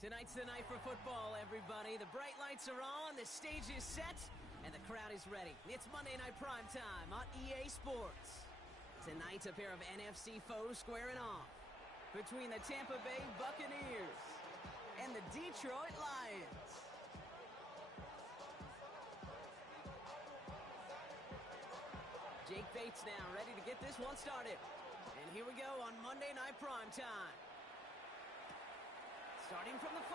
Tonight's the night for football, everybody. The bright lights are on, the stage is set, and the crowd is ready. It's Monday Night Primetime on EA Sports. Tonight, a pair of NFC foes squaring off between the Tampa Bay Buccaneers and the Detroit Lions. Jake Bates now ready to get this one started. And here we go on Monday Night Primetime. Starting from the 5.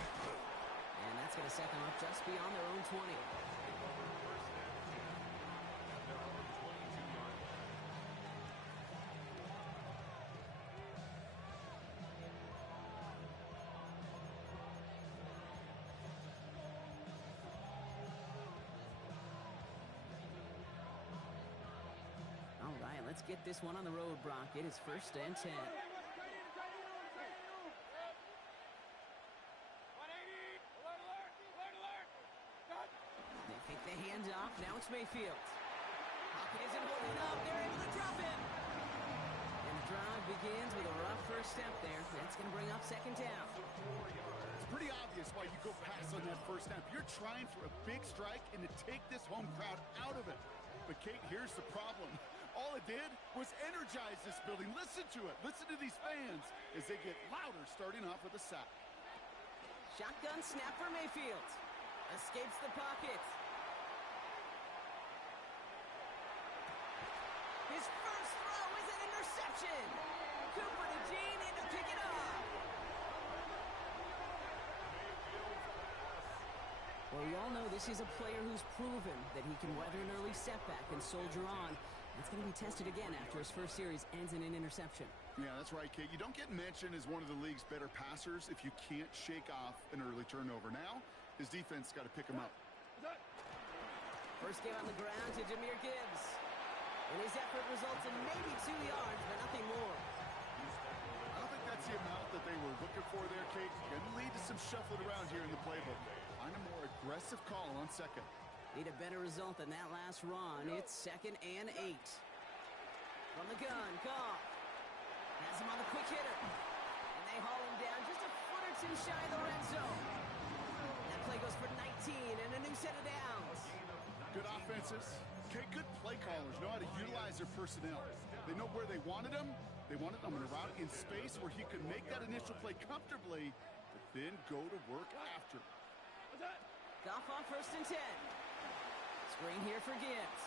And that's going to set them up just beyond their own 20. All right, let's get this one on the road, Brock. It is 1st and 10. They take the hand off. Now it's Mayfield. Pocket isn't holding up. They're able to drop it. And the drive begins with a rough first step there. That's going to bring up 2nd down. It's pretty obvious why you go pass on that first snap. You're trying for a big strike and to take this home crowd out of it. But, Kate, here's the problem. All it did was energize this building. Listen to it. Listen to these fans as they get louder starting off with a sack. Shotgun snap for Mayfield. Escapes the pocket. His first throw is an interception. Cooper to Jean in to pick it up. Well, we all know this is a player who's proven that he can weather an early setback and soldier on. It's going to be tested again after his first series ends in an interception. Yeah, that's right, Kate. You don't get mentioned as one of the league's better passers if you can't shake off an early turnover. Now, his defense got to pick him up. First game on the ground to Jahmyr Gibbs. And his effort results in maybe 2 yards, but nothing more. I don't think that's the amount that they were looking for there, Kate. Going to lead to some shuffling around here in the playbook. Find a more aggressive call on 2nd. Need a better result than that last run. It's 2nd and 8. From the gun, Goff has him on the quick hitter. And they haul him down just a foot or two shy of the red zone. That play goes for 19 and a new set of downs. Good offenses. Okay, good play callers know how to utilize their personnel. They know where they wanted him. They wanted him in a route in space where he could make that initial play comfortably, but then go to work after. Goff on 1st and 10. Screen here for Gibbs.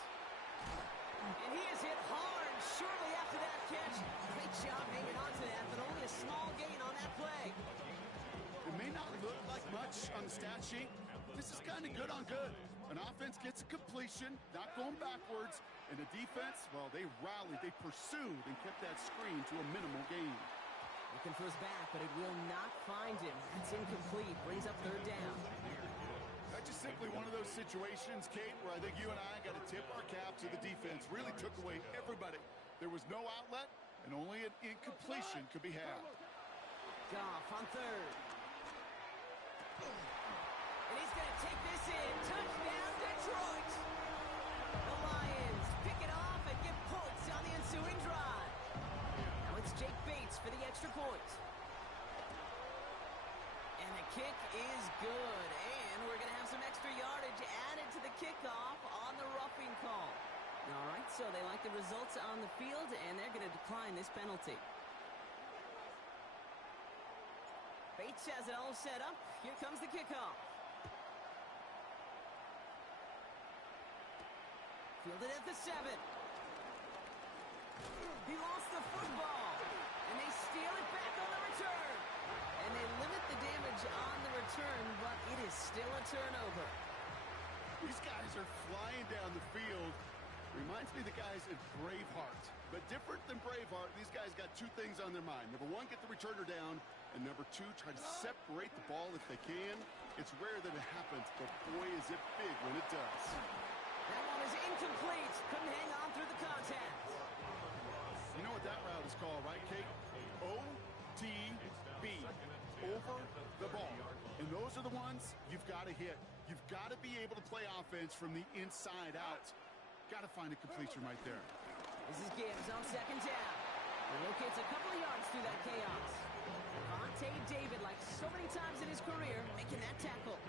And he is hit hard shortly after that catch. Great job hanging on to that, but only a small gain on that play. It may not look like much on the stat sheet. This is kind of good on good. An offense gets a completion, not going backwards, and the defense, well, they rallied, they pursued, and kept that screen to a minimal gain. Looking for his back, but it will not find him. It's incomplete. Brings up 3rd down. That's just simply one of those situations, Kate, where I think you and I got to tip our cap to the defense. Really took away everybody. There was no outlet, and only an incompletion could be had. Goff on 3rd. And he's going to take this in. Touchdown, Detroit! The Lions pick it off and get points on the ensuing drive. Now it's Jake Bates for the extra point. And the kick is good. And we're going to have some extra yardage added to the kickoff on the roughing call. All right, so they like the results on the field, and they're going to decline this penalty. Bates has it all set up. Here comes the kickoff. Fielded at the 7. He lost the football. And they steal it back on the return. And they limit the damage on the return, but it is still a turnover. These guys are flying down the field. Reminds me of the guys at Braveheart. But different than Braveheart, these guys got 2 things on their mind. Number 1, get the returner down. And number 2, try to separate the ball if they can. It's rare that it happens, but boy, is it big when it does. That one is incomplete. Couldn't hang on through the contact. You know what that route is called, right, Kate? OTB. Over the ball. And those are the ones you've got to hit. You've got to be able to play offense from the inside out. Got to find a completion right there. This is Gibbs on 2nd down. Locates a couple of yards through that chaos. Vontae David, like so many times in his career, making that tackle.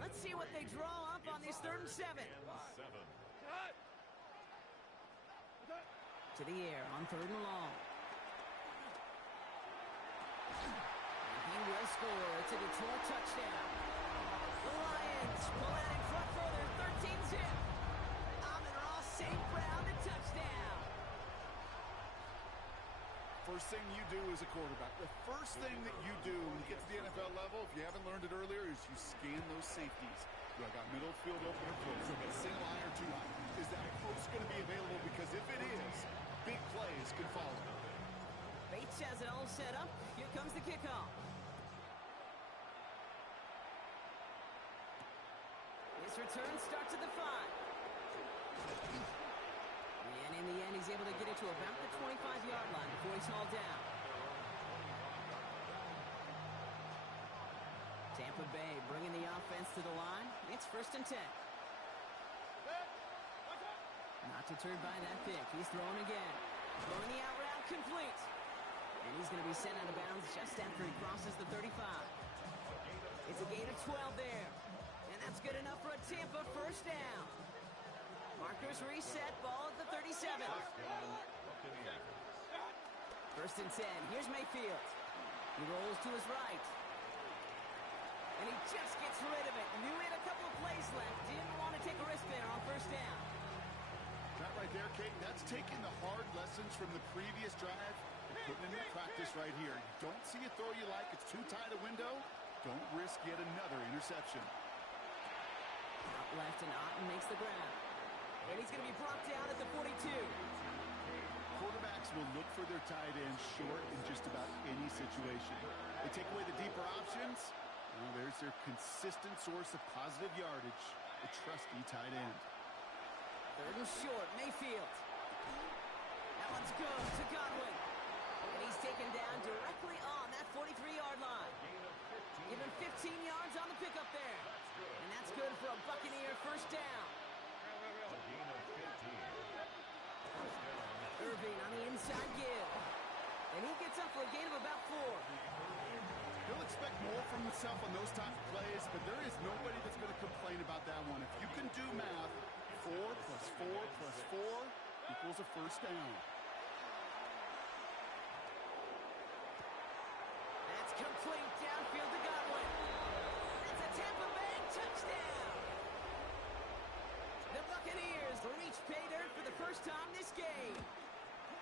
Let's see what they draw up on this 3rd and 7. To the air on 3rd and long. And he will score. It's a Detroit touchdown. The Lions pull out in front further, 13-zip. Amon-Ra St. Brown, the touchdown. First thing you do as a quarterback, the first thing that you do when you get to the NFL level, if you haven't learned it earlier, is you scan those safeties. Do I got middle field open or close? Do I got single eye or two eye? Is that post going to be available? Because if it is, big plays could follow. Bates has it all set up. Here comes the kickoff. His return starts at the 5. And in the end, he's able to get it to about the 25-yard line before he's hauled down. Tampa Bay bringing the offense to the line. It's 1st and 10. Not deterred by that pick. He's throwing again. Throwing the out route complete. And he's going to be sent out of bounds just after he crosses the 35. It's a gain of 12 there. And that's good enough for a Tampa 1st down. Markers reset, ball at the 37. 1st and 10. Here's Mayfield. He rolls to his right. And he just gets rid of it. Knew he had a couple of plays left. Didn't want to take a risk there on 1st down. That right there, Kate, that's taking the hard lessons from the previous drive and putting it into practice right here. You don't see a throw you like. It's too tight a window. Don't risk yet another interception. Out left, and Otten makes the grab. And he's going to be brought down at the 42. Quarterbacks will look for their tight end short in just about any situation. They take away the deeper options. Well, there's their consistent source of positive yardage, the trusty tight end. 3rd and short, Mayfield. That one's good to Godwin. And he's taken down directly on that 43-yard line. Give him 15 yards on the pickup there. And that's good for a Buccaneer 1st down. Irving on the inside give. And he gets up for a gain of about 4. He'll expect more from himself on those type of plays, but there is nobody that's going to complain about that one. If you can do math, 4 plus 4 plus 4 equals a 1st down. That's complete downfield to Godwin. That's a Tampa Bay touchdown. The Buccaneers reach pay dirt for the 1st time this game.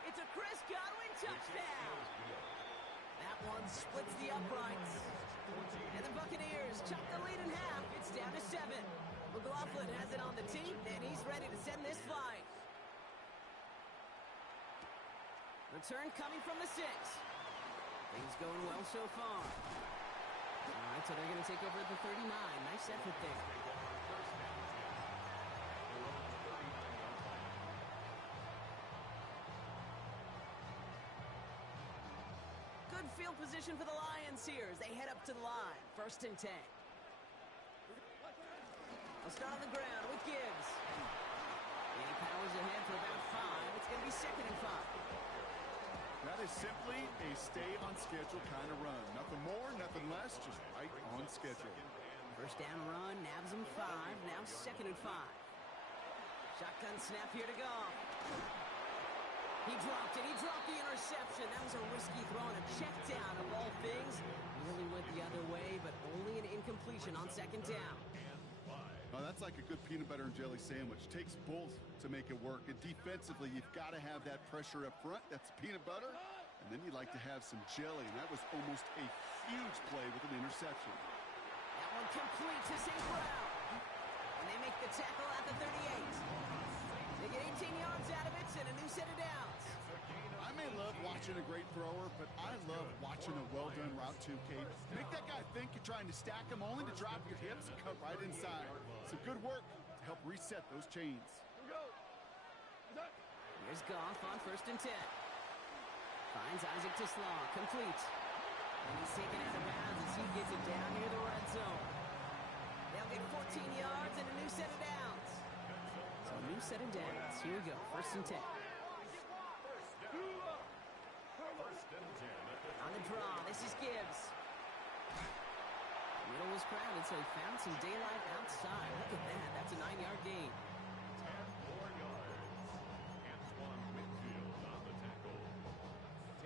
It's a Chris Godwin touchdown. That one splits the uprights. And the Buccaneers chop the lead in half. It's down to 7. McLaughlin has it on the team, and he's ready to send this flying. Return coming from the 6. Things going well so far. All right, so they're going to take over at the 39. Nice effort there. Good field position for the Lions here as they head up to the line. 1st and 10. They'll start on the ground with Gibbs. And he powers ahead for about 5. It's going to be 2nd and 5. That is simply a stay-on-schedule kind of run. Nothing more, nothing less, just right on schedule. 1st down run, nabs him 5. Now 2nd and 5. Shotgun snap here to go. He dropped it. He dropped the interception. That was a risky throw and a check down of all things. Really went the other way, but only an incompletion on 2nd down. Oh, that's like a good peanut butter and jelly sandwich. Takes both to make it work. And defensively, you've got to have that pressure up front. That's peanut butter. And then you like to have some jelly. And that was almost a huge play with an interception. That one complete to St. Brown. And they make the tackle at the 38. They get 18 yards out of it and a new set of downs. I may love watching a great thrower, but I love watching a well-done route too, Kate. Make that guy think you're trying to stack him only to drop your hips and cut right inside. Some good work to help reset those chains. Here's Goff on 1st and 10. Finds Isaac to Slaw, complete. And he's taken out of bounds as he gets it down near the red zone. They'll get 14 yards and a new set of downs. So a new set of downs. Here we go, 1st and 10. draw. This is Gibbs. Middle was crowded, so he found some daylight outside. Look at that. That's a 9-yard gain. 10 more yards. Antoine Whitfield on the tackle.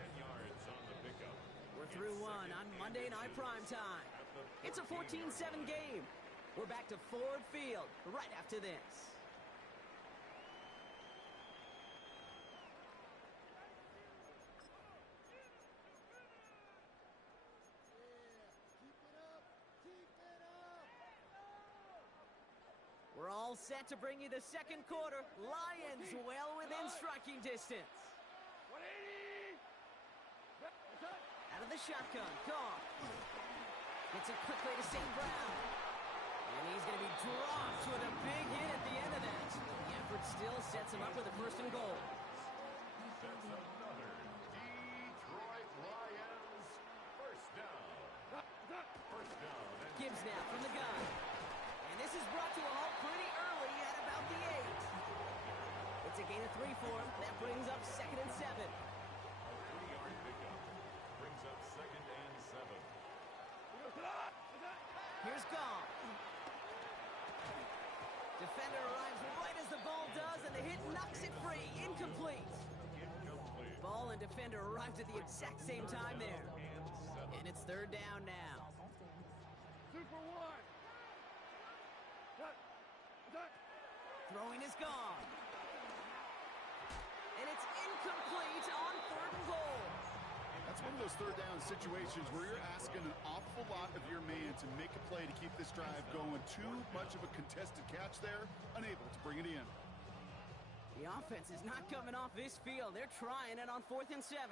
10 yards on the pickup. We're through one on Monday Night Primetime. It's a 14-7 game. We're back to Ford Field right after this. We're all set to bring you the second quarter. Lions well within striking distance. Out of the shotgun, Goff. Gets it quickly to St. Brown. And he's going to be dropped with a big hit at the end of that. The effort still sets him up with a first and goal. That's another Detroit Lions first down. First down. Gibbs now from the gun. And this is brought to a halt pretty early at about the 8. It's a gain of 3 for him. That brings up 2nd and 7. 3-yard pickup brings up 2nd and 7. Here's Goff. Defender arrives right as the ball does, and the hit knocks it free. Incomplete. Ball and defender arrived at the exact same time there. And it's 3rd down now. Super one. Throwing is gone. And it's incomplete on 3rd and goal. That's one of those 3rd down situations where you're asking an awful lot of your man to make a play to keep this drive going. Too much of a contested catch there, unable to bring it in. The offense is not coming off this field. They're trying it on 4th and 7.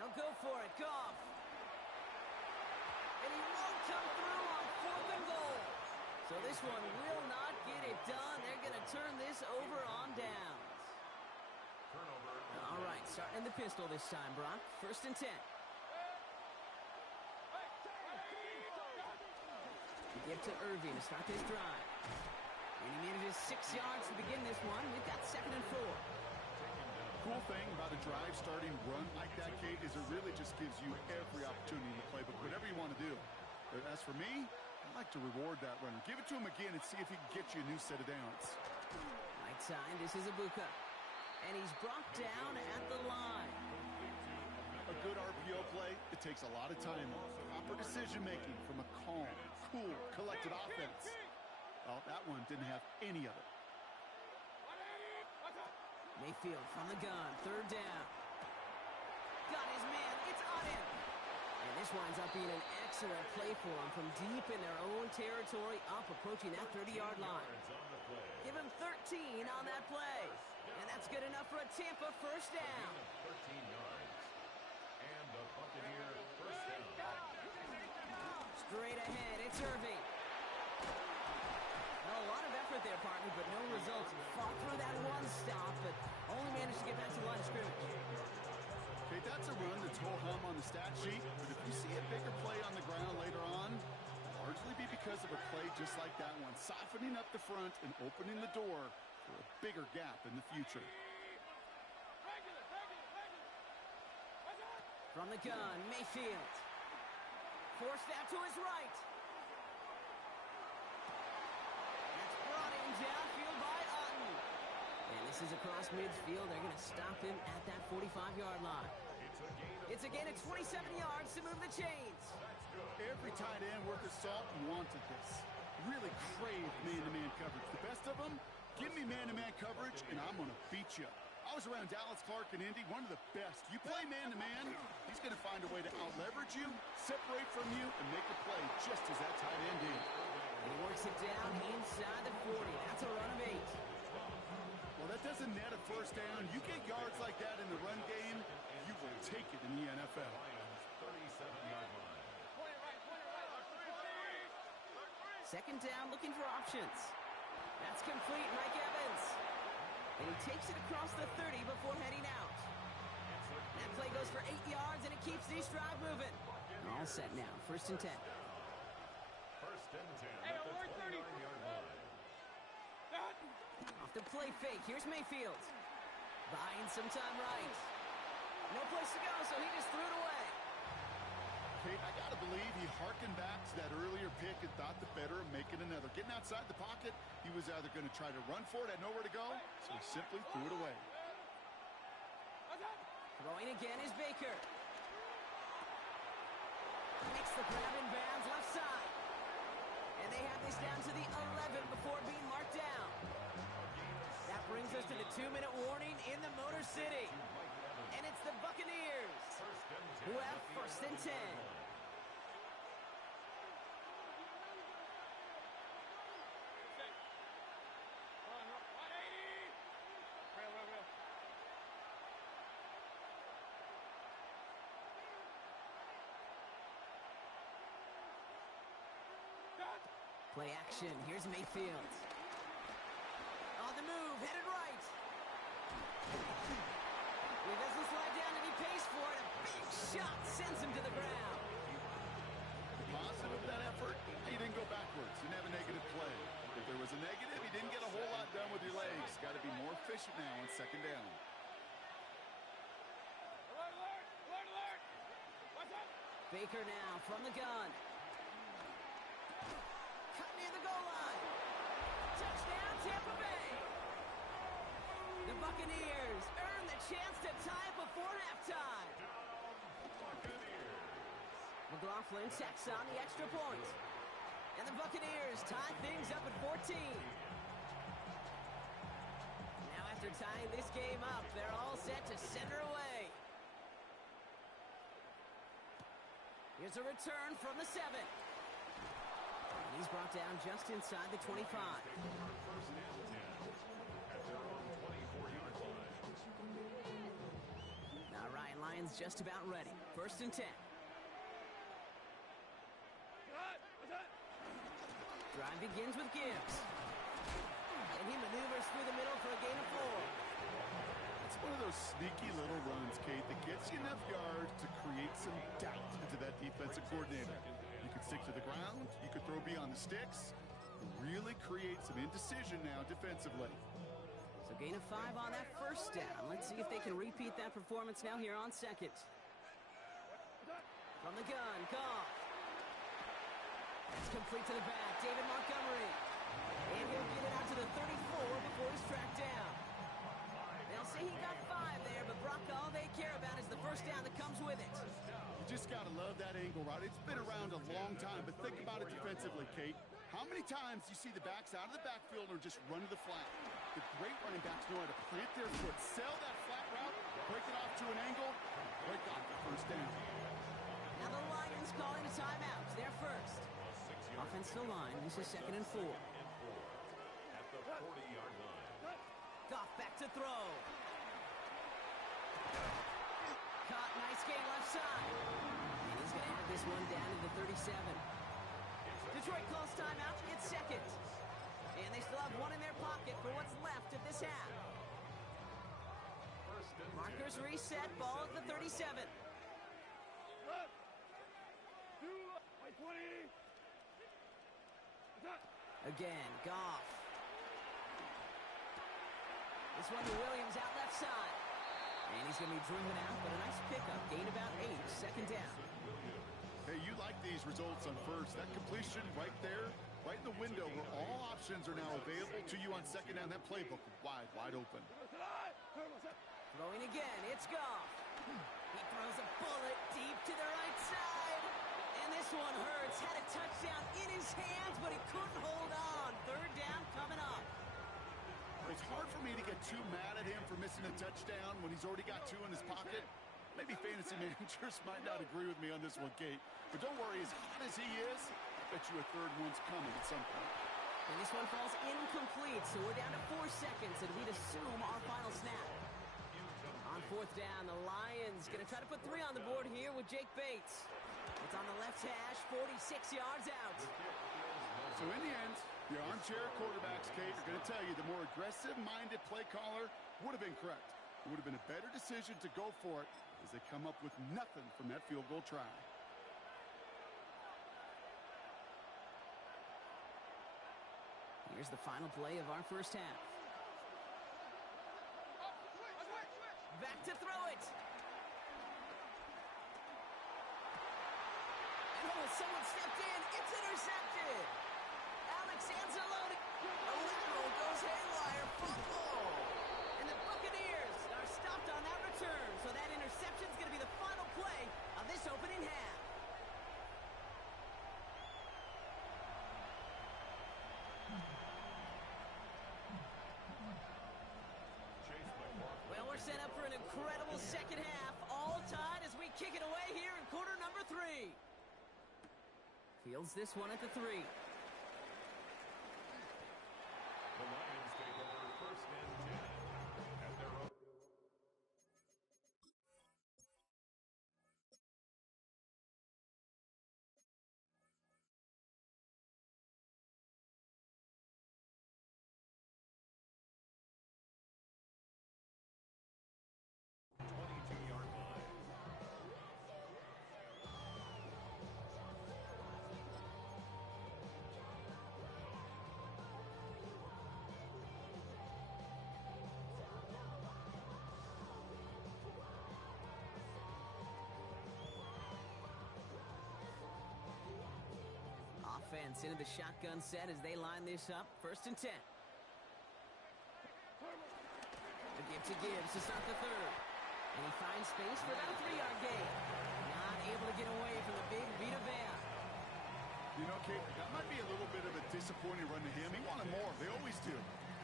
They'll go for it. Goff. And he won't come through on 4th and goal. So this one will not get it done. They're going to turn this over on downs. Turnover. All right, starting in the pistol this time, Brock. 1st and 10. Give to Irving to start this drive. And he manages 6 yards to begin this one. We've got 2nd and 4. Cool thing about a drive starting run like that, Kate, is it really just gives you every opportunity in the playbook, whatever you want to do. But as for me, I like to reward that runner. Give it to him again and see if he can get you a new set of downs. Right side, this is Ibuka. And he's brought down at the line. A good RPO play, it takes a lot of time off. Proper decision-making from a calm, cool, collected offense. Well, that one didn't have any of it. Mayfield from the gun, 3rd down. Got his man, it's on him. And this winds up being an excellent play for him from deep in their own territory, up approaching that 30-yard line. Give him 13 on that play. And that's good enough for a Tampa first down. 13 yards. And the Buccaneer first down. Straight ahead, it's Irving. Well, a lot of effort there, partner, but no results. Fought through that one stop, but only managed to get back to the line of scrimmage. Okay, that's a run that's ho-hum on the stat sheet, but if you see a bigger play on the ground later on, largely be because of a play just like that one, softening up the front and opening the door for a bigger gap in the future. From the gun, Mayfield. Forced out to his right. That's brought in downfield by Otten. And this is across midfield. They're going to stop him at that 45-yard line. It's a gain of 27 yards to move the chains. Every tight end worth his salt wanted this. Really craved man-to-man coverage. The best of them, give me man-to-man coverage, and I'm going to beat you. I was around Dallas Clark and Indy, one of the best. You play man-to-man, he's going to find a way to out-leverage you, separate from you, and make a play just as that tight end did. He works it down inside the 40. That's a run of 8. Well, that doesn't net a first down. You get yards like that in the run game, you will take it in the NFL. 37-yard line. 2nd down, looking for options. That's complete, Mike Evans. And he takes it across the 30 before heading out. That play goes for 8 yards, and it keeps this drive moving. All set now, 1st and 10. 1st and 10 at the 29-yard line. Off the play fake, here's Mayfield. Buying some time right. No place to go, so he just threw it away. Kate, I got to believe he harkened back to that earlier pick and thought the better of making another. Getting outside the pocket, he was either going to try to run for it, had nowhere to go, so he simply threw it away. Throwing again is Baker. Makes the grab in bounds left side. And they have this down to the 11 before being marked down. That brings us to the 2-minute warning in the Motor City. And it's the Buccaneers who have first and 10. Play action. Here's Mayfield. On the move, headed right. He doesn't slide down and he pays for it. A big shot sends him to the ground. The positive of that effort, he didn't go backwards. Didn't have a negative play. If there was a negative, he didn't get a whole lot done with your legs. Got to be more efficient now on second down. Alert! What's up? Baker now from the gun. Cut near the goal line. Touchdown, Tampa Bay. The Buccaneers earn the chance to tie it before halftime. McLaughlin tacks on the extra point. And the Buccaneers tie things up at 14. Now after tying this game up, they're all set to send her away. Here's a return from the 7. And he's brought down just inside the 25. Now Ryan Lyons just about ready. First and 10. Drive begins with Gibbs. And he maneuvers through the middle for a gain of 4. It's one of those sneaky little runs, Kate, that gets you enough yards to create some doubt into that defensive coordinator. You can stick to the ground, you could throw beyond the sticks, really create some indecision now defensively. So gain of 5 on that first down. Let's see if they can repeat that performance now here on second. From the gun, Goff. That's complete to the back, David Montgomery. And he'll get it out to the 34 before he's tracked down. They'll say he got 5 there, but Brock, all they care about is the first down that comes with it. You just got to love that angle route. It's been around a long time, but think about it defensively, Kate. How many times you see the backs out of the backfield or just run to the flat? The great running backs know how to plant their foot, sell that flat route, break it off to an angle, break off the first down. Now the Lions calling a timeout. They're first. Offensive line, this is second and 4. At the 40-yard line. Goff back to throw. Caught, nice gain left side. And he's going to have this one down to the 37. Detroit calls timeout. It's second. And they still have one in their pocket for what's left of this half. Markers reset, ball at the 37. Again, Goff. This one to Williams out left side. And he's going to be driven out, but a nice pickup. Gain about 8, second down. Hey, you like these results on first. That completion right there, right in the window where all options are now available to you on second down. That playbook wide open. Throwing again, it's Goff. He throws a bullet deep to the right side. And this one hurts. Had a touchdown in his hands, but he couldn't hold on. Third down coming up. It's hard for me to get too mad at him for missing a touchdown when he's already got 2 in his pocket. Maybe fantasy managers might not agree with me on this one, Kate. But don't worry, as hot as he is, I bet you a third one's coming at some point. And this one falls incomplete, so we're down to 4 seconds, and we'd assume our final snap. On fourth down, the Lions going to try to put 3 on the board here with Jake Bates. It's on the left hash, 46 yards out. So in the end, the armchair quarterbacks, Kate, are going to tell you the more aggressive-minded play caller would have been correct. It would have been a better decision to go for it as they come up with nothing from that field goal try. Here's the final play of our first half. Back to throw it. someone stepped in. It's intercepted. Alex Anzalone. A lateral goes haywire. Fumble. And the Buccaneers are stopped on that return. So that interception is going to be the final play of this opening half. Well, we're set up for an incredible second half. All tied as we kick it away here in quarter number 3. Fields this one at the 3. The Lions take over first and 10 at their own. Offense into the shotgun set as they line this up. First and 10. The give to Gibbs to start the third. And he finds space for about a 3-yard gain. Not able to get away from the big Vita Vea. You know, Kate, that might be a little bit of a disappointing run to him. He wanted more. They always do.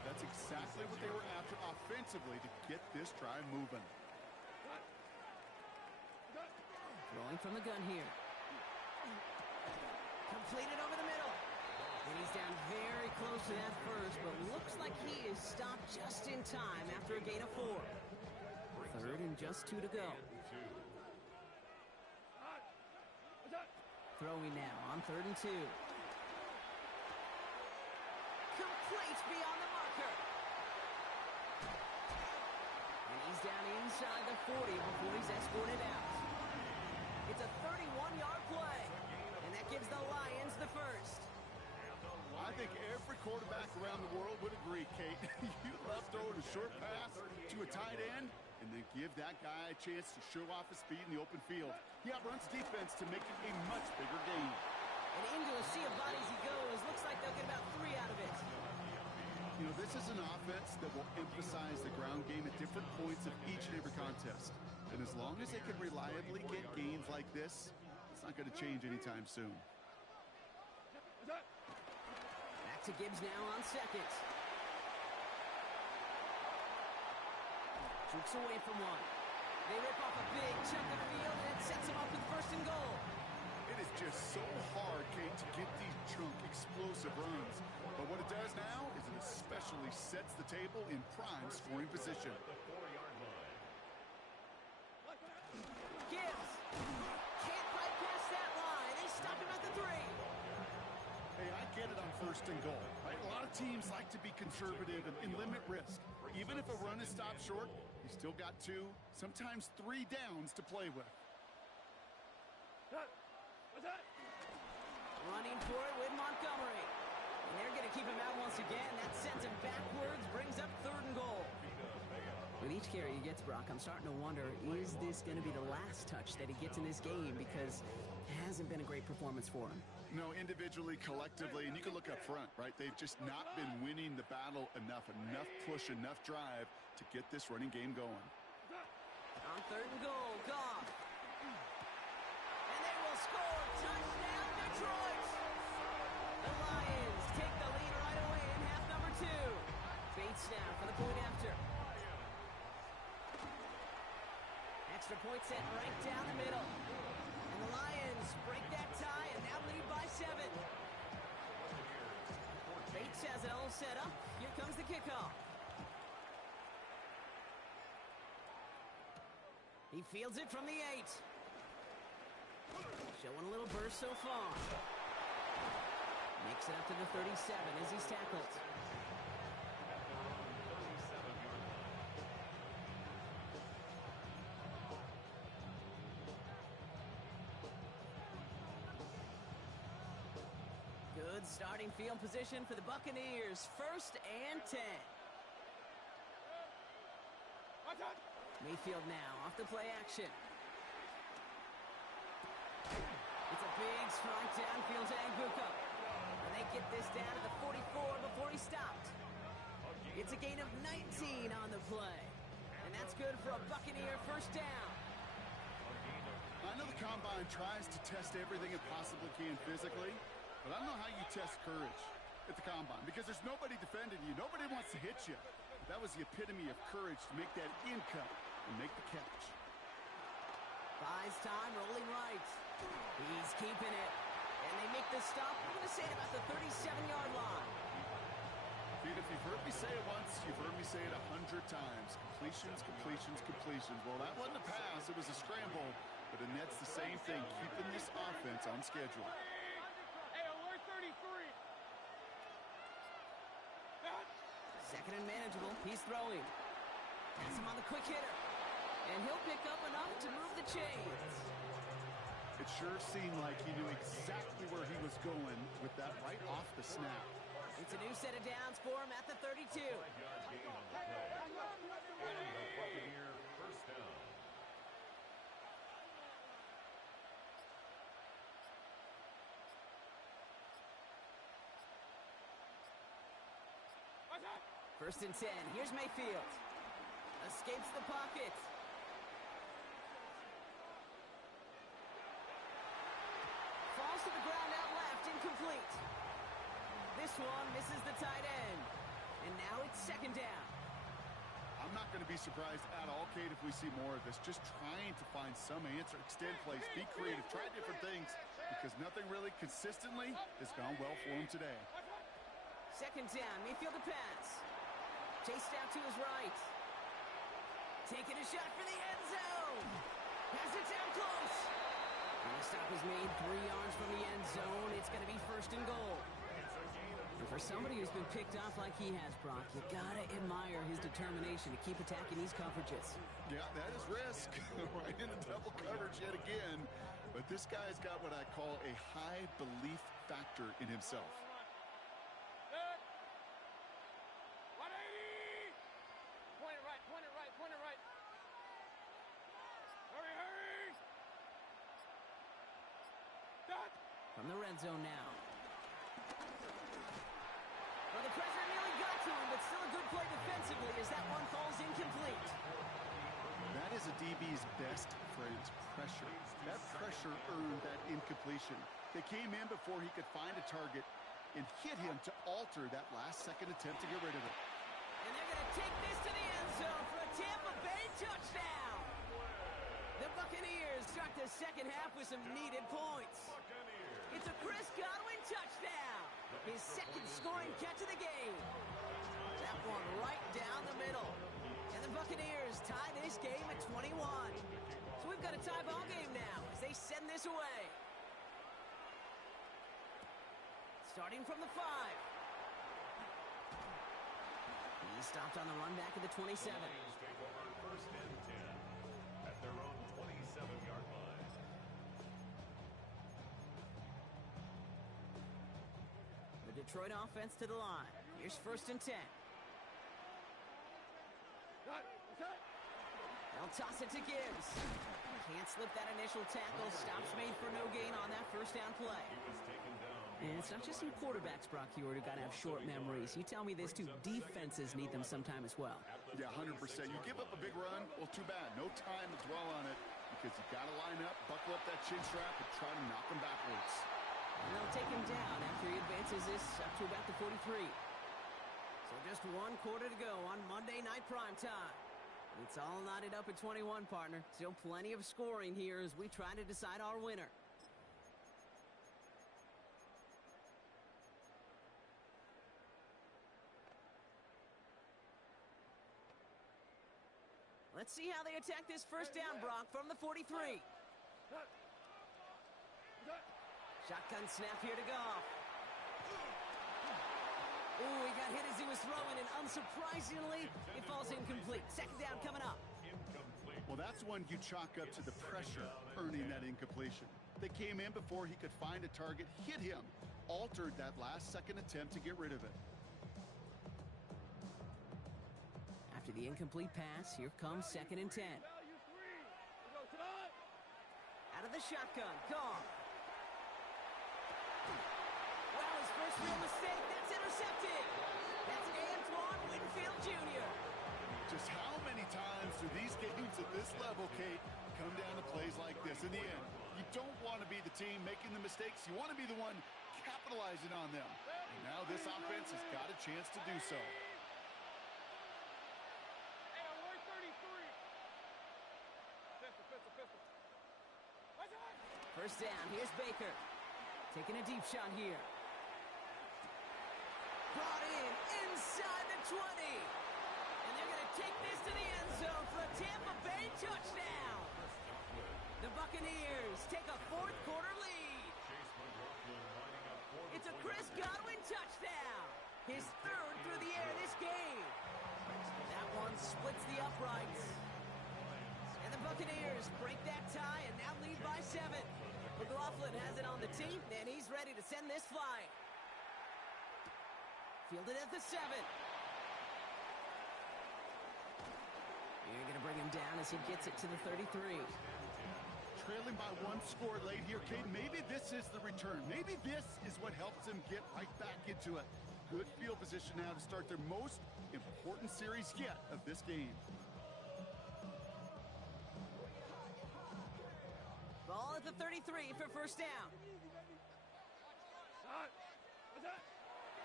That's exactly what they were after offensively to get this drive moving. Throwing from the gun here. Completed over the middle. And he's down very close to that first, but looks like he is stopped just in time after a gain of 4. Third and just 2 to go. Throwing now on 3rd and 2. Complete beyond the marker. And he's down inside the 40 before he's escorted out. It's a 31-yard play. And that gives the Lions the first. I think every quarterback around the world would agree, Kate. You love throwing a short pass to a tight end and then give that guy a chance to show off his speed in the open field. He outruns defense to make it a much bigger game. And into a sea of bodies he goes. Looks like they'll get about 3 out of it. You know, this is an offense that will emphasize the ground game at different points of each and every contest. And as long as they can reliably get gains like this, it's not going to change anytime soon. Back to Gibbs now on 2nd. Jukes away from one. They rip off a big chunk of field, and it sets him up with 1st and goal. It is just so hard, Kate, to get these chunk, explosive runs. But what it does now is it especially sets the table in prime scoring position. Gibbs can't bypass that line. They stop him at the 3. Hey, I get it on 1st and goal. Right? A lot of teams like to be conservative and limit risk. Even if a run is stopped short, you still got 2, sometimes 3 downs to play with. Running for it with Montgomery. And they're going to keep him out once again. That sends him backwards, brings up 3rd and goal. With each carry he gets, Brock, I'm starting to wonder, is this going to be the last touch that he gets in this game? Because it hasn't been a great performance for him. No, individually, collectively, and you can look up front, right? They've just not been winning the battle enough push, enough drive to get this running game going. On 3rd and goal, Goff. And they will score. Touchdown, Detroit! The Lions take the lead right away in half number 2. Bates now for the point after. Extra point set right down the middle. And the Lions break that tie and now lead by 7. Bates has it all set up. Here comes the kickoff. He fields it from the 8. Showing a little burst so far. Makes it up to the 37 as he's tackled. Good starting field position for the Buccaneers. 1st and 10. Mayfield now off the play action. It's a big strike downfield to Anguka. And they get this down to the 44 before he stopped. It's a gain of 19 on the play. And that's good for a Buccaneer first down. I know the Combine tries to test everything it possibly can physically, but I don't know how you test courage at the Combine because there's nobody defending you. Nobody wants to hit you. That was the epitome of courage to make that in cut and make the catch. Buys time, rolling right. He's keeping it. And they make the stop, I'm going to say it about the 37-yard line. Dude, if you've heard me say it once, you've heard me say it 100 times. Completions, completions, completions. Well, that wasn't a pass. It was a scramble. But it nets the same thing, keeping this offense on schedule. Hey, alert 33. Second and manageable. He's throwing. Pass him on the quick hitter. And he'll pick up enough to move the chains. It sure seemed like he knew exactly where he was going with that right off the snap. It's a new set of downs for him at the 32. 5-yard gain on the play. And the Buccaneer first down. First and 10. Here's Mayfield. Escapes the pocket. Falls to the ground out left. Incomplete. This one misses the tight end. And now it's second down. I'm not going to be surprised at all, Kate, if we see more of this. Just trying to find some answer. Extend plays. Be creative. Try different things. Because nothing really consistently has gone well for him today. Second down. Mayfield to pass. Chased out to his right. Taking a shot for the end zone. Has it down close. And the stop is made 3 yards from the end zone. It's going to be first and goal. And for somebody who's been picked off like he has, Brock, you gotta admire his determination to keep attacking these coverages. Yeah, that is risk. Right into double coverage yet again. But this guy's got what I call a high belief factor in himself. 180. Point it right, point it right, point it right. Hurry, hurry. Done. From the red zone now. Well, the pressure nearly got to him, but still a good play defensively as that one falls incomplete. That is a DB's best friend, pressure. That pressure earned that incompletion. They came in before he could find a target and hit him to alter that last-second attempt to get rid of it. And they're going to take this to the end zone for a Tampa Bay touchdown. The Buccaneers start the second half with some needed points. It's a Chris Godwin touchdown. His second scoring catch of the game. That one right down the middle. And the Buccaneers tie this game at 21. So we've got a tie ball game now as they send this away. Starting from the 5. He stopped on the run back at the 27. Take over first and 10 at their own 27-yard line. The Detroit offense to the line. Here's first and 10. They'll toss it to Gibbs. Can't slip that initial tackle. Stops made for no gain on that first down play. He was taken down. And it's not just some quarterbacks, Brock, here who got to have short memories. You tell me this too. Defenses need them sometime as well. Yeah, 100%. You give up a big run, well, too bad. No time to dwell on it because you got to line up, buckle up that chin strap, and try to knock him backwards. And they'll take him down after he advances this up to about the 43. So just 1 quarter to go on Monday Night Primetime. It's all knotted up at 21, partner. Still plenty of scoring here as we try to decide our winner. Let's see how they attack this first down, Brock, from the 43. Shotgun snap here to Goff. Ooh, he got hit as he was throwing, and unsurprisingly, it falls incomplete. Second down coming up. Incomplete. Well, that's one you chalk up to the pressure earning that incompletion. They came in before he could find a target, hit him, altered that last-second attempt to get rid of it. After the incomplete pass, here comes second and 10. Value 3. Let's go tonight. Out of the shotgun, Goff. first real mistake. That's intercepted. That's Antoine Winfield Jr. Just how many times do these games at this level, Kate, come down to plays like this? In the end, you don't want to be the team making the mistakes. You want to be the one capitalizing on them. And now this offense has got a chance to do so. Hey, alert 33. Pistol. What's that? First down, here's Baker. Taking a deep shot here. Brought in inside the 20. And they're going to take this to the end zone for a Tampa Bay touchdown. The Buccaneers take a fourth quarter lead. It's a Chris Godwin touchdown. His third through the air this game. That one splits the uprights. And the Buccaneers break that tie and now lead by 7. McLaughlin has it on the team, and he's ready to send this flying. Fielded at the 7. You're going to bring him down as he gets it to the 33. Trailing by one score late here, Kate. Maybe this is the return. Maybe this is what helps them get right back into it. Good field position now to start their most important series yet of this game. Ball at the 33 for first down. What's that?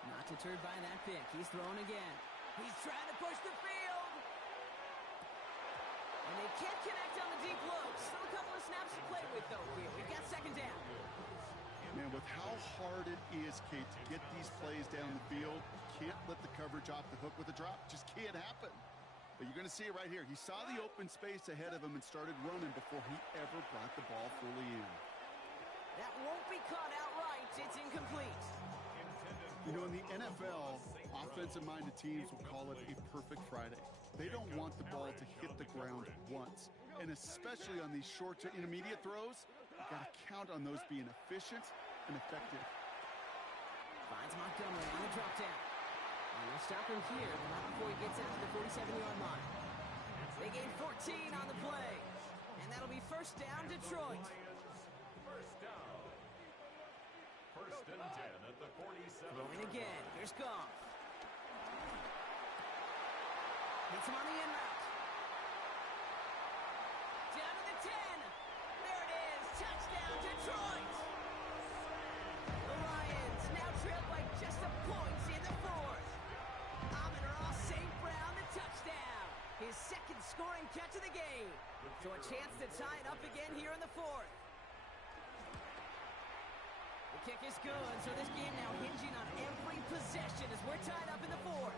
Not deterred by that pick. He's throwing again. He's trying to push the field. And they can't connect on the deep look. Still a couple of snaps to play with, though, here. We've got second down. Man, with how hard it is, Kate, to get these plays down the field, can't let the coverage off the hook with a drop. Just can't happen. But you're going to see it right here. He saw the open space ahead of him and started running before he ever brought the ball fully in. That won't be caught outright. It's incomplete. You know, in the NFL, offensive-minded teams will call it a perfect Friday. They don't want the ball to hit the ground once. And especially on these short to intermediate throws, you've got to count on those being efficient and effective. Finds Montgomery on the drop down. And they'll stop him here, but not before he gets out to the 47-yard line. They gain 14 on the play. And that'll be first down, Detroit. First and 10 at the 47. Throwing again. Here's Goff. Hits him on the in route. Down to the 10. There it is. Touchdown, Detroit. The Lions now trail by just a point in the fourth. Amon-Ra St. Brown, the touchdown. His second scoring catch of the game. So a chance to tie it up again here in the fourth. The kick is good, so this game now hinging on every possession as we're tied up in the fourth.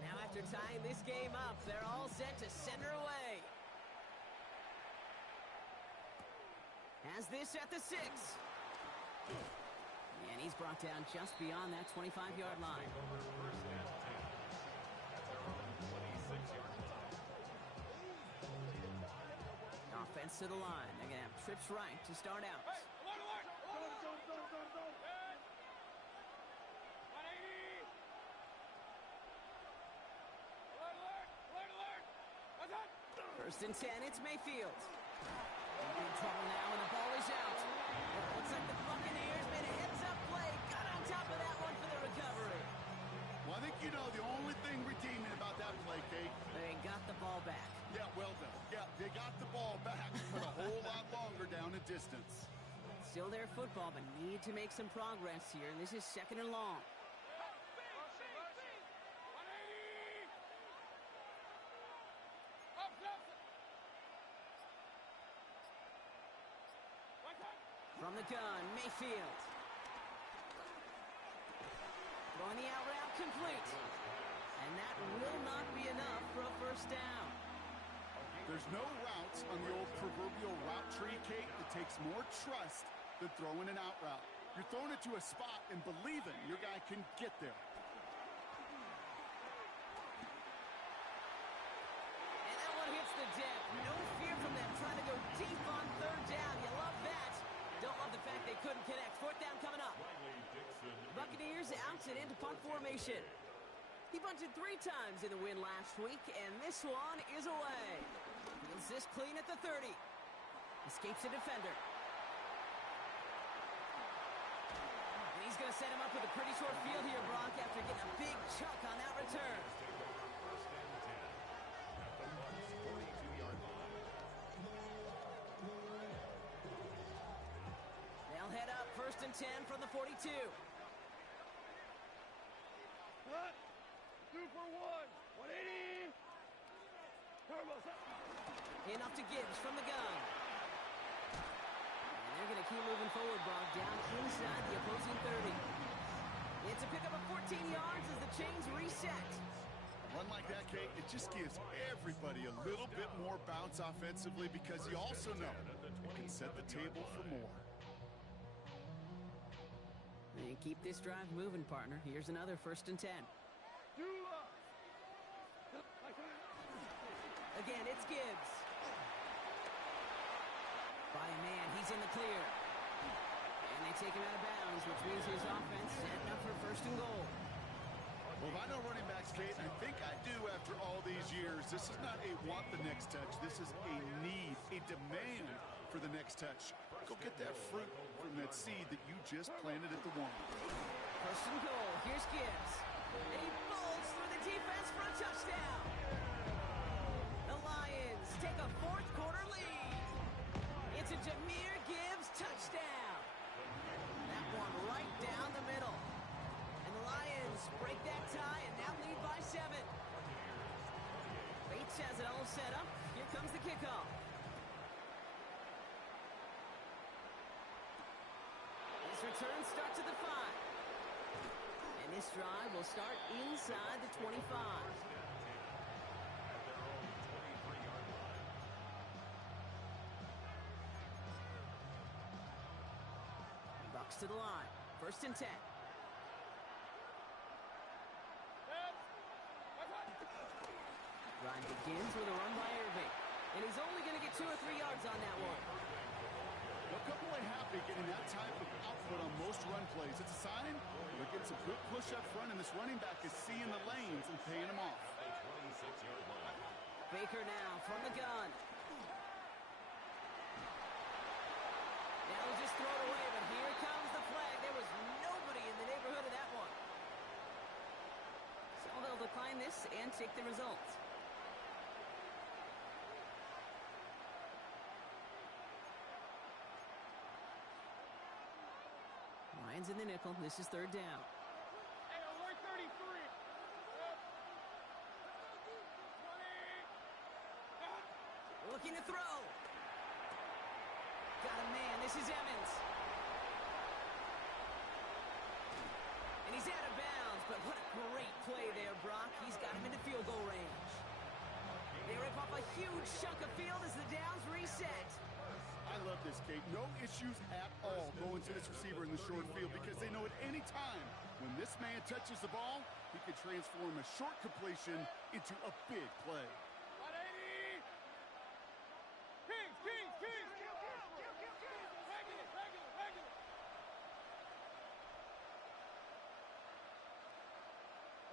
Now after tying this game up, they're all set to center away. Has this at the 6. And he's brought down just beyond that 25-yard line. Offense to the line. They're going to have trips right to start out. Hey, alert! 180! Alert! What's that? First and 10, it's Mayfield. In trouble now, and the ball is out. It looks like the Buccaneers made a heads-up play. Got on top of that one for the recovery. Well, I think you know the only thing redeeming about that play, Kate. They got the ball back. Yeah, well done. Yeah, they got the ball back, but a whole lot longer down the distance. Still their football, but need to make some progress here, and this is second and long. 180! Up! What's that? From the gun, Mayfield. Throwing the out route complete. And that will not be enough for a first down. There's no routes on the old proverbial route tree, Kate, that takes more trust than throwing an out route. You're throwing it to a spot and believing your guy can get there. And that one hits the deck. No fear from them trying to go deep on third down. You love that. Don't love the fact they couldn't connect. Fourth down coming up. Buccaneers out and into punt formation. He bunted 3 times in the win last week, and this one is away. Feels this clean at the 30. Escapes a defender. He's going to set him up with a pretty short field here, Brock, after getting a big chunk on that return. First and 10 at the Bucs' 42-yard line. They'll head up 1st and 10 from the 42. Cut. 2 for 1. 180. Turbo set. Enough to Gibbs from the gun. And they're going to keep moving forward, Brock, down inside the opposing 30. It's a pickup of 14 yards as the chains reset. A run like that, Kate, it just gives everybody a little bit more bounce offensively because you also know you can set the table for more. And keep this drive moving, partner. Here's another 1st and 10. Again, it's Gibbs. By a man, he's in the clear. And they take him out of bounds, which means his offense setting up for 1st and goal. Well, if I know running backs, Kate, I think I do after all these years. This is not a want the next touch. This is a need, a demand for the next touch. Go get that fruit from that seed that you just planted at the 1. 1st and goal. Here's Gibbs. And he bolts through the defense for a touchdown. The Lions take a 4th quarter lead. It's a Jahmyr Gibbs touchdown. That one right down the middle. And the Lions break that tie and now lead by 7. Bates has it all set up. Here comes the kickoff. This return starts at the 5. And this drive will start inside the 25. Bucks to the line. 1st and 10. Ryan begins with a run by Irving. And he's only going to get 2 or 3 yards on that one. They'll come away happy getting that type of output on most run plays. It's a sign they're getting some good push up front, and this running back is seeing the lanes and paying them off. Baker now from the gun. Now he'll just throw it away, but here comes the flag. There was nobody in the neighborhood of that one. So they'll decline this and take the results. Lions in the nickel. This is 3rd down. Hey, alert 33. Looking to throw. Got a man. This is Evans. And he's out of bounds, but what a great play there, Brock. He's got him into field goal range. They rip off a huge chunk of field as the downs reset. I love this, Kate. No issues at all going to this receiver in the short field because they know at any time when this man touches the ball, he can transform a short completion into a big play. 180. Kings, Kings, Kings.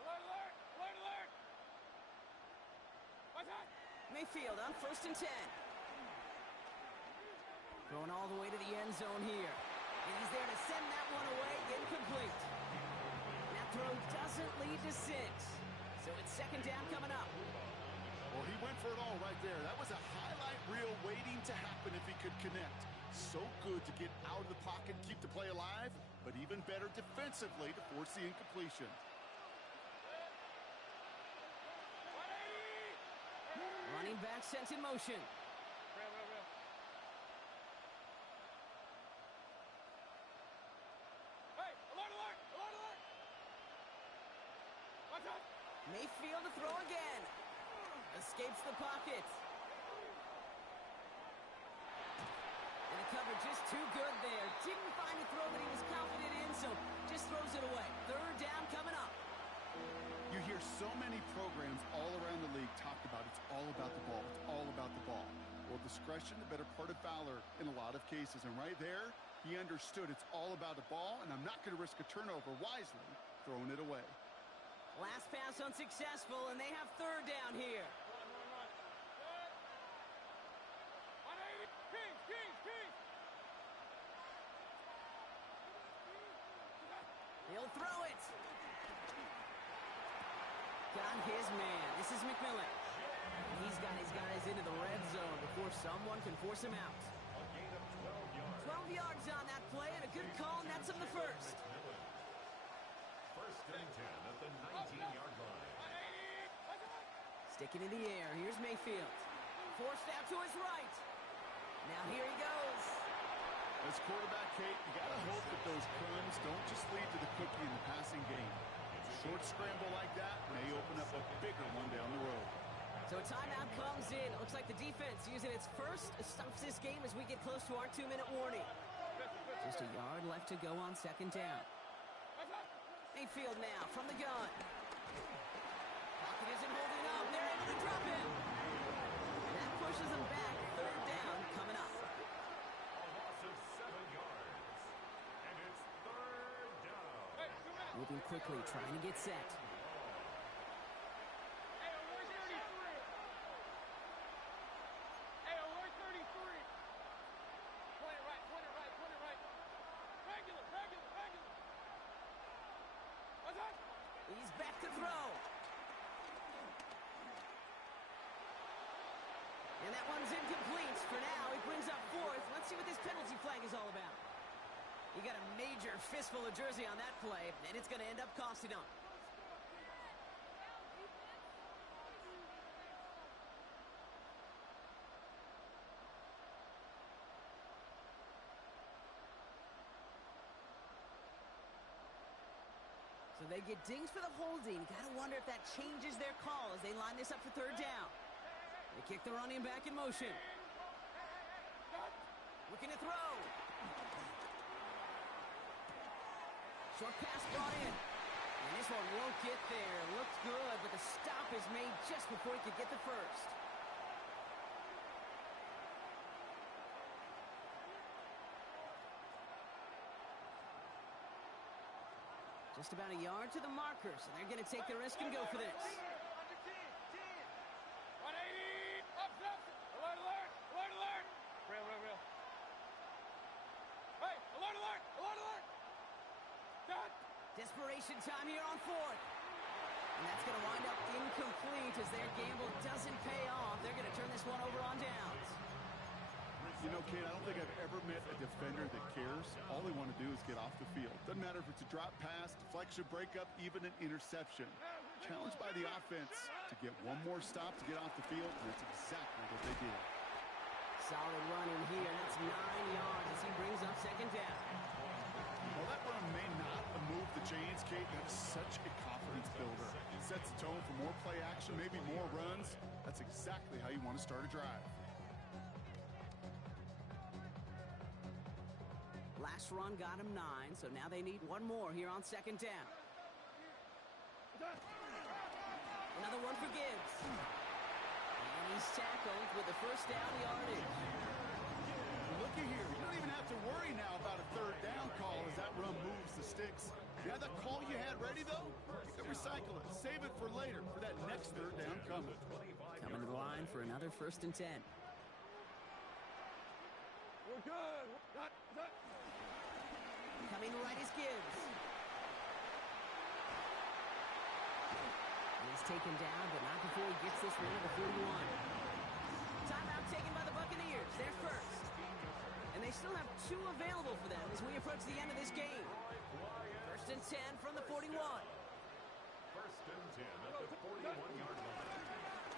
Regular. Alert. What's that? Mayfield on 1st and 10. Going all the way to the end zone here. And he's there to send that one away. Incomplete. That throw doesn't lead to 6. So it's 2nd down coming up. Well, he went for it all right there. That was a highlight reel waiting to happen if he could connect. So good to get out of the pocket, keep the play alive, but even better defensively to force the incompletion. 180. Running back sent in motion. Real. Hey, alert. Watch out. Mayfield to throw again. Escapes the pocket. And the cover just too good there. Didn't find a throw that he was confident in, so just throws it away. 3rd down coming up. You hear so many programs all around the league talk about it's all about the ball. It's all about the ball. Well, discretion, the better part of valor in a lot of cases. And right there, he understood it's all about the ball, and I'm not going to risk a turnover, wisely throwing it away. Last pass unsuccessful, and they have 3rd down here. Run. 180. Kings. got his man. This is McMillan. He's got his guys into the red zone before someone can force him out. A gain of 12 yards. 12 yards on that play, and a good call nets him the first. First and 10 at the 19-yard line. Sticking in the air, here's Mayfield. Forced out to his right. Now here he goes. As quarterback, Kate, you got to hope that those crumbs don't just lead to the cookie in the passing game. Short scramble like that may open up a bigger one down the road. So a timeout comes in. It looks like the defense using its first stops this game as we get close to our 2-minute warning. Just a yard left to go on second down. Mayfield now from the gun. Pocket isn't holding up. They're able to drop him. And that pushes them back. Third down coming up. A loss of 7 yards. And it's third down. Moving quickly, trying to get set. He's back to throw. And that one's incomplete for now. He brings up fourth. Let's see what this penalty flag is all about. He got a major fistful of jersey on that play, and it's going to end up costing him. So they get dings for the holding. Got to wonder if that changes their call as they line this up for third down. They kick the running back in motion. Looking to throw. Short pass brought in. And this one won't get there. Looked good, but the stop is made just before he could get the first. Just about a yard to the marker, so they're going to take the risk and go for this. 180! Up, up! Alert, alert! Alert, alert! Real. Hey, alert, alert! Alert, alert! Done! Desperation time here on fourth. And that's going to wind up incomplete as their gamble doesn't pay off. They're going to turn this one over on downs. You know, Kate, I don't think I've ever met a defender that cares. All they want to do is get off the field. Doesn't matter if it's a drop pass, deflection, breakup, even an interception. Challenged by the offense to get one more stop to get off the field, and that's exactly what they did. Solid run in here. That's 9 yards as he brings up second down. While that run may not have moved the chains, Kate, that's such a confidence builder. It sets the tone for more play action, maybe more runs. That's exactly how you want to start a drive. Last run got him 9, so now they need one more here on second down. Another one for Gibbs. And he's tackled with the first down yardage. Looky here, you don't even have to worry now about a third down call as that run moves the sticks. You had that call you had ready, though? You can recycle it. Save it for later, for that next third down coming. Coming to the line for another first and 10. We're good! Coming right is Gibbs. And he's taken down, but not before he gets this one to the 41. Timeout taken by the Buccaneers. They're first. And they still have 2 available for them as we approach the end of this game. First and 10 from the 41. First and 10 at the 41-yard line.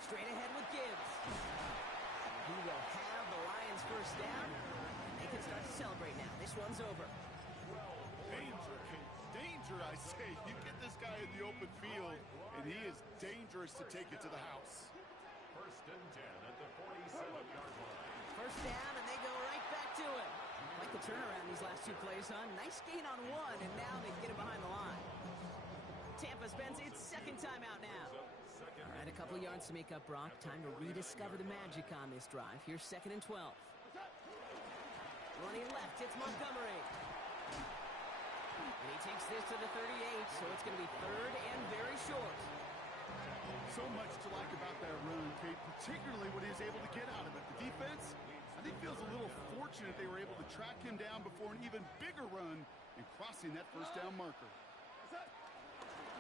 Straight ahead with Gibbs. He will have the Lions first down. And they can start to celebrate now. This one's over. Danger, Kate. Danger, I say. You get this guy in the open field, and he is dangerous to take it to the house. First and 10 at the 47-yard line. First down, and they go right back to him. Like the turnaround these last 2 plays, huh? Nice gain on one, and now they get him behind the line. Tampa spends its second timeout now. All right, a couple yards to make up, Brock. Time to rediscover the magic on this drive. Here's second and 12. Running left, it's Montgomery. And he takes this to the 38, so it's going to be third and very short. So much to like about that run, Kate, particularly what he was able to get out of it. The defense, I think, feels a little fortunate they were able to track him down before an even bigger run and crossing that first down marker.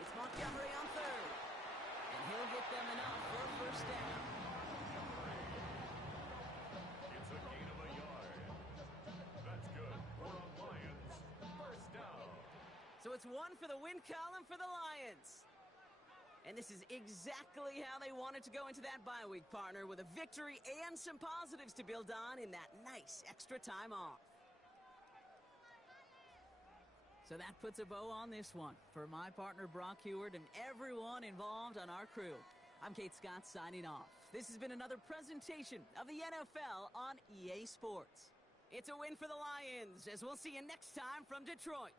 It's Montgomery on third. And So it's one for the win column for the Lions. And this is exactly how they wanted to go into that bye week, partner, with a victory and some positives to build on in that nice extra time off. So that puts a bow on this one. For my partner, Brock Heward, and everyone involved on our crew, I'm Kate Scott signing off. This has been another presentation of the NFL on EA Sports. It's a win for the Lions, as we'll see you next time from Detroit.